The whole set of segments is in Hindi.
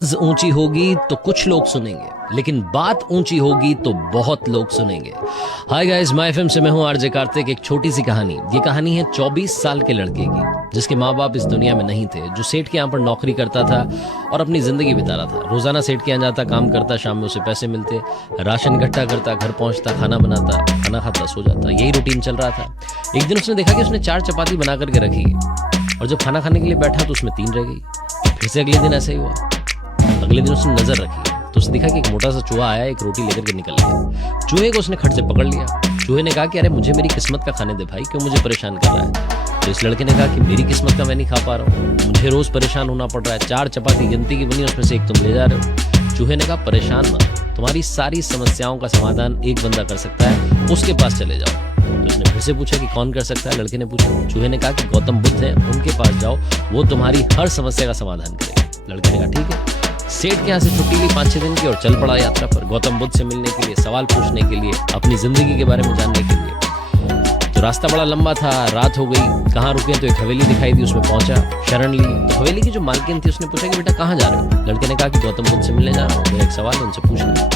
ऊंची होगी तो कुछ लोग सुनेंगे, लेकिन बात ऊंची होगी तो बहुत लोग सुनेंगे। हाय गाइस, माय एफएम से मैं हूं आरजे कार्तिक। एक छोटी सी कहानी। ये कहानी है 24 साल के लड़के की, जिसके माँ बाप इस दुनिया में नहीं थे, जो सेठ के यहाँ पर नौकरी करता था और अपनी जिंदगी बिता रहा था। रोजाना सेठ के यहाँ जाता, काम करता, शाम में उसे पैसे मिलते, राशन इकट्ठा करता, घर पहुंचता, खाना बनाता, खाना खाता, सो जाता। यही रूटीन चल रहा था। एक दिन उसने देखा कि उसने 4 चपाती बना करके रखी और जब खाना खाने के लिए बैठा तो उसमें 3 रह गई। फिर से अगले दिन ऐसा ही हुआ। अगले दिन उसने नजर रखी तो उसने देखा कि एक मोटा सा चूहा आया, एक रोटी लेकर के निकल गया। चूहे को उसने खट से पकड़ लिया। चूहे ने कहा कि अरे मुझे मेरी किस्मत का खाने दे भाई, क्यों मुझे परेशान कर रहा है। तो इस लड़के ने कहा कि मेरी किस्मत का मैं नहीं खा पा रहा हूँ, मुझे रोज परेशान होना पड़ रहा है। 4 चपाती गिनती की बनी, उसमें से एक तुम ले जा रहे हो। चूहे ने कहा परेशान मत, तुम्हारी सारी समस्याओं का समाधान एक बंदा कर सकता है, उसके पास चले जाओ। तो उसने फिर से पूछा कि कौन कर सकता है। लड़के ने पूछा। चूहे ने कहा कि गौतम बुद्ध हैं, उनके पास जाओ, वो तुम्हारी हर समस्या का समाधान करेंगे। लड़के ने कहा ठीक है। सेठ के यहाँ से छुट्टी ली 5-6 दिन की और चल पड़ा यात्रा पर, गौतम बुद्ध से मिलने के लिए, सवाल पूछने के लिए, अपनी जिंदगी के बारे में जानने के लिए। तो रास्ता बड़ा लंबा था, रात हो गई। कहाँ रुके तो एक हवेली दिखाई दी, उसमें पहुंचा, शरण ली। तो हवेली की जो मालकिन थी उसने पूछा कि बेटा कहाँ जा रहे हो। लड़के ने कहा कि गौतम बुद्ध से मिलने जा रहा हूँ, मेरा एक सवाल है, उनसे पूछना।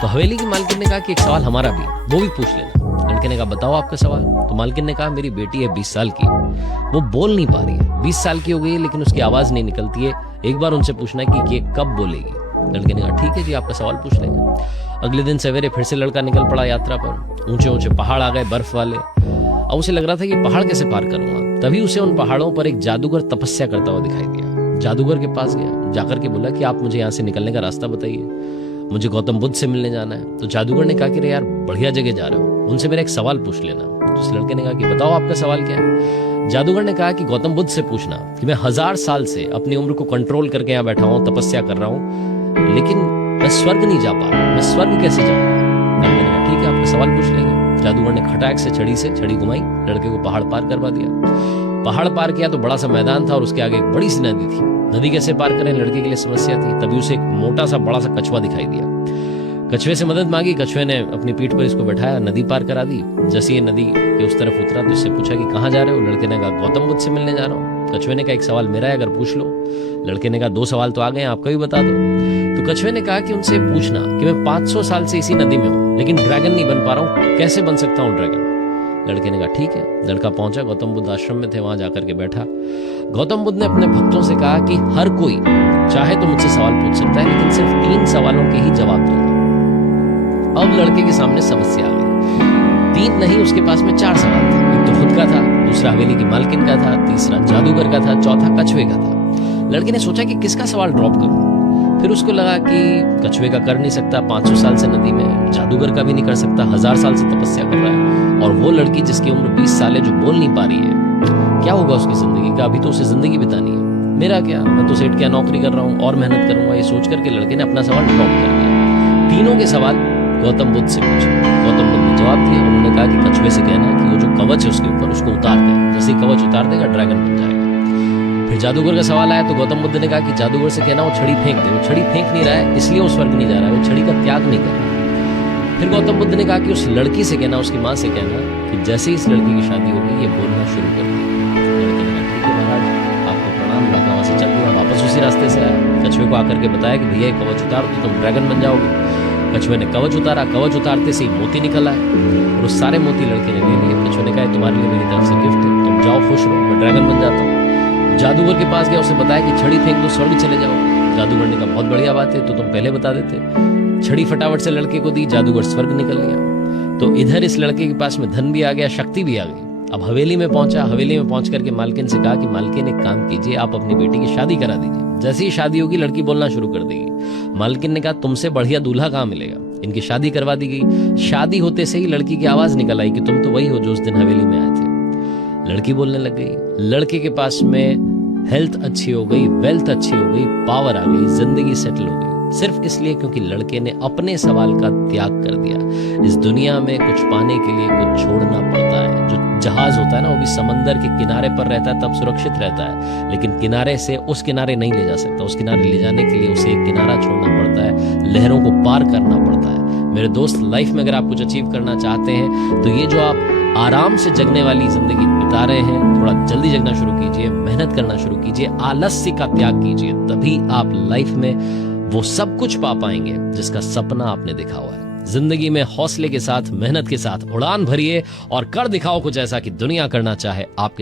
तो हवेली की मालकिन ने कहा कि एक सवाल हमारा भी, वो भी पूछ लेना। लड़के ने कहा बताओ आपका सवाल। तो मालकिन ने कहा मेरी बेटी है 20 साल की, वो बोल नहीं पा रही है, 20 साल की हो गई है लेकिन उसकी आवाज नहीं निकलती है, एक बार उनसे पूछना है कि ये कब बोलेगी। लड़के ने कहा ठीक है जी, आपका सवाल पूछ लेंगे। अगले दिन सवेरे फिर से लड़का निकल पड़ा यात्रा पर। ऊंचे ऊंचे पहाड़ आ गए, बर्फ वाले। अब उसे लग रहा था कि पहाड़ कैसे पार करूंगा। तभी उसे उन पहाड़ों पर एक जादूगर तपस्या करता हुआ दिखाई दिया। जादूगर के पास गया, जाकर के बोला कि आप मुझे यहाँ से निकलने का रास्ता बताइए, मुझे गौतम बुद्ध से मिलने जाना है। तो जादूगर ने कहा कि रे यार बढ़िया जगह जा रहे हो, उनसे मेरा एक सवाल पूछ लेना। तो उस लड़के ने कहा कि बताओ आपका सवाल क्या है। जादूगर ने कहा कि गौतम बुद्ध से पूछना कि मैं 1000 साल से अपनी उम्र को कंट्रोल करके यहाँ बैठा हूँ, तपस्या कर रहा हूँ, लेकिन मैं स्वर्ग नहीं जा पा रहा हूँ, मैं स्वर्ग कैसे जाऊंगा। लड़के ने कहा ठीक है, आपका सवाल पूछ लेंगे। जादूगर ने खटाक से छड़ी घुमाई, लड़के को पहाड़ पार करवा दिया। पहाड़ पार किया तो बड़ा सा मैदान था और उसके आगे एक बड़ी सी नदी थी। नदी कैसे पार करें, लड़के के लिए समस्या थी। तभी उसे एक मोटा सा बड़ा सा कछुआ दिखाई दिया। कछुए से मदद मांगी, कछुए ने अपनी पीठ पर इसको बैठाया, नदी पार करा दी। जैसे ये नदी के उस तरफ उतरा तो इससे पूछा कि कहाँ जा रहे हो। लड़के ने कहा गौतम बुद्ध से मिलने जा रहा हूँ। कछुए ने कहा एक सवाल मेरा है, अगर पूछ लो। लड़के ने कहा 2 सवाल तो आ गए, आपका भी बता दो। तो कछुए ने कहा कि उनसे पूछना कि मैं 500 साल से इसी नदी में हूँ, लेकिन ड्रैगन नहीं बन पा रहा हूँ, कैसे बन सकता हूँ ड्रैगन। लड़के ने कहा ठीक है। लड़का पहुंचा, गौतम बुद्ध आश्रम में थे, वहां जाकर के बैठा। गौतम बुद्ध ने अपने भक्तों से कहा कि हर कोई चाहे तो मुझसे सवाल पूछ सकता है, लेकिन सिर्फ 3 सवालों के ही जवाब दूंगा। अब लड़के के सामने समस्या आ गई। 3 नहीं, उसके पास में 4 सवाल थे। एक तो खुद का था, दूसरा हवेली की मालकिन का था, तीसरा जादूगर का था, चौथा कछुए का था। लड़के ने सोचा कि किसका सवाल ड्रॉप करूं। फिर उसको लगा कि कछुए का कर नहीं सकता, 500 साल से नदी में, जादूगर का भी नहीं कर सकता, 1000 साल से तपस्या कर रहा है, और वो लड़की जिसकी उम्र 20 साल है जो बोल नहीं पा रही है, क्या होगा उसकी जिंदगी का। अभी तो उसे जिंदगी बितानी है, मेरा क्या, मैं तो सेठ क्या नौकरी कर रहा हूँ और मेहनत करूंगा। ये सोच करके लड़के ने अपना सवाल ड्रॉप कर दिया। तीनों के सवाल गौतम बुद्ध से पूछे। गौतम बुद्ध ने जवाब दिया। उन्होंने कहा कि कछुए से कहना कि वो जो कवच है उसके ऊपर, उसको उतार दे, जैसे ही कवच उतार देगा ड्रैगन बन जाएगा। फिर जादूगर का सवाल आया तो गौतम बुद्ध ने कहा कि जादूगर से कहना वो छड़ी फेंक दे। वो छड़ी फेंक नहीं रहा है, इसलिए वो स्वर्ग नहीं जा रहा है, वो छड़ी का त्याग नहीं कर रहा। फिर गौतम बुद्ध ने कहा कि उस लड़की से कहना, उसकी माँ से कहना कि जैसे ही इस लड़की की शादी होगी ये बोलना शुरू कर दे। लड़के ने कहा ठीक है महाराज, आपको प्रणाम। लड़का वहां से चल गया, वापस उसी रास्ते से आया। कछुए को आकर के बताया कि भैया कवच उतार दो, तुम ड्रैगन बन जाओगे। कछुए ने कवच उतारा, कवच उतारते से ही मोती निकल आए और उस सारे मोती लड़के ने ले लिए। कछुए ने कहा तुम्हारे लिए मेरी तरफ से गिफ्ट है, तुम जाओ खुश रहो, मैं ड्रैगन बन जाता हूँ। जादूगर के पास गया, उसे बताया कि छड़ी फेंक दो, स्वर्ग चले जाओ। जादूगर ने कहा बहुत बढ़िया बात है, तो तुम पहले बता देते। छड़ी फटाफट से लड़के को दी, जादूगर स्वर्ग निकल गया। तो इधर इस लड़के के पास में धन भी आ गया, शक्ति भी आ गई। अब हवेली में पहुंचा। हवेली में पहुंच करके मालकिन से कहा कि मालकिन एक काम कीजिए, आप अपनी बेटी की शादी करा दीजिए। जैसे ही शादी होगी लड़की बोलना शुरू कर देगी। मालकिन ने कहा तुमसे बढ़िया दूल्हा कहाँ मिलेगा। इनकी शादी करवा दी गई। शादी होते से ही लड़की की आवाज निकल आई कि तुम तो वही हो जो उस दिन हवेली में आए थे। लड़की बोलने लग गई। लड़के के पास में हेल्थ अच्छी हो गई, वेल्थ अच्छी हो गई, पावर आ गई, जिंदगी सेटल हो गई, सिर्फ इसलिए क्योंकि लड़के ने अपने सवाल का त्याग कर दिया। इस दुनिया में कुछ पाने के लिए कुछ छोड़ना पड़ता है। जो जहाज होता है ना, वो भी समंदर के किनारे पर रहता है तब सुरक्षित रहता है, लेकिन किनारे से उस किनारे नहीं ले जा सकता। उस किनारे ले जाने के लिए उसे एक किनारा छोड़ना पड़ता है, लहरों को पार करना पड़ता है। मेरे दोस्त, लाइफ में अगर आप कुछ अचीव करना चाहते हैं तो ये जो आप आराम से जगने वाली जिंदगी बिता रहे हैं, थोड़ा जल्दी जगना शुरू कीजिए, मेहनत करना शुरू कीजिए, आलस्य का त्याग कीजिए, तभी आप लाइफ में वो सब कुछ पा पाएंगे जिसका सपना आपने देखा हुआ है। जिंदगी में हौसले के साथ, मेहनत के साथ उड़ान भरिए और कर दिखाओ कुछ ऐसा कि दुनिया करना चाहे आपके